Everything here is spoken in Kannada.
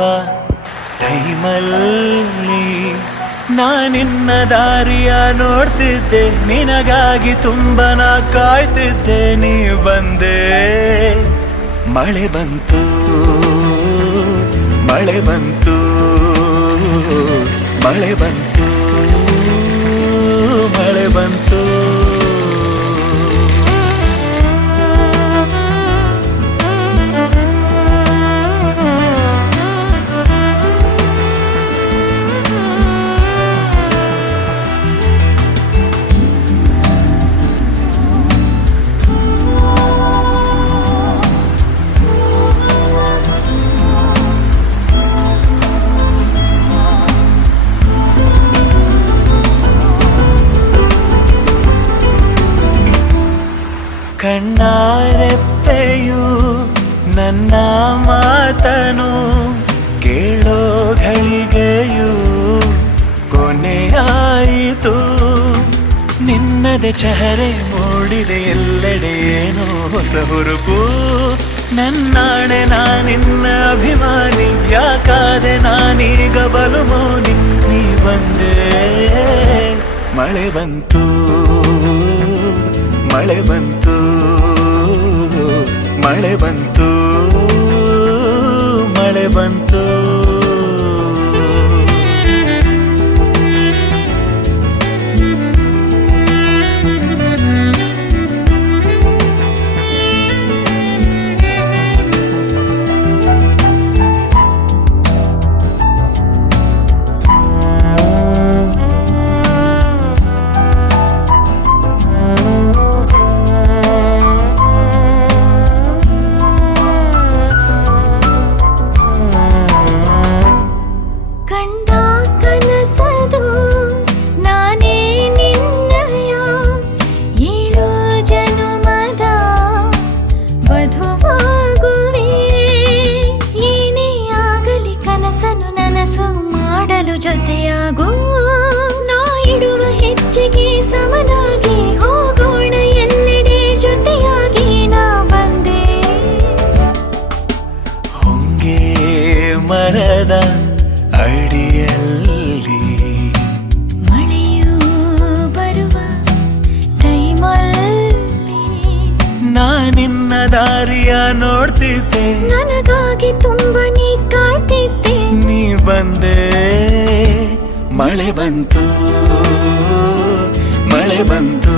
ಬರುವ ಟೈಮಲ್ಲಿ ನಾನಿನ್ನ ದಾರಿಯ ನೋಡ್ತಿದ್ದೆ, ನಿನಗಾಗಿ ತುಂಬ ನಾ ಕಾಯ್ತಿದ್ದೆ. ನೀ ಬಂದೆ, ಮಳೆ ಬಂತು ಮಳೆ ಬಂತು ಮಳೆ ಬಂತು ಮಳೆ ಬಂತು. ಕಣ್ಣಾರೆಪ್ಪೆಯು ನನ್ನ ಮಾತನು ಕೇಳೋ ಘಳಿಗೆಯು ಕೊನೆಯಾಯಿತು. ನಿನ್ನದೆ ಚಹರೆ ಮೂಡಿದೆ ಎಲ್ಲೆಡೆ ಏನೋ ಹೊಸ ಹುರುಪು. ನನ್ನಾಣೆ ನಾನಿನ್ನ ಅಭಿಮಾನಿ, ಯಾಕಾದೆ ನಾನೀಗ ಬಲು ಮೌನಿ. ನೀ ಬಂದೆ, ಮಳೆ ಬಂತು ಮಳೆ ಬಂತು ಮಳೆ ಬಂತು ಮಳೆ ಬಂತು. ಜೊತೆಯಾಗೋ ನಾ ಇಡುವ ಹೆಜ್ಜೆಗೆ ಸಮನಾಗಿ ಹೋಗೋಣ ಎಲ್ಲೆಡೆ ಜೊತೆಯಾಗಿ. ನಾ ಬಂದೆ, ಹೊಂಗೆ ಮರದ ಅಡಿಯಲ್ಲಿ ಮಳೆಯೂ ಬರುವ ಟೈಮಲ್ಲಿ ನಾನಿನ್ನ ದಾರಿಯ ನೋಡ್ತಿದ್ದೆ, ನನಗಾಗಿ ತುಂಬ ನೀ ಕಾಯ್ತಿದ್ದೆ. ನೀ ಬಂದೆ, ಮಳೆ ಬಂತು ಮಳೆ ಬಂತು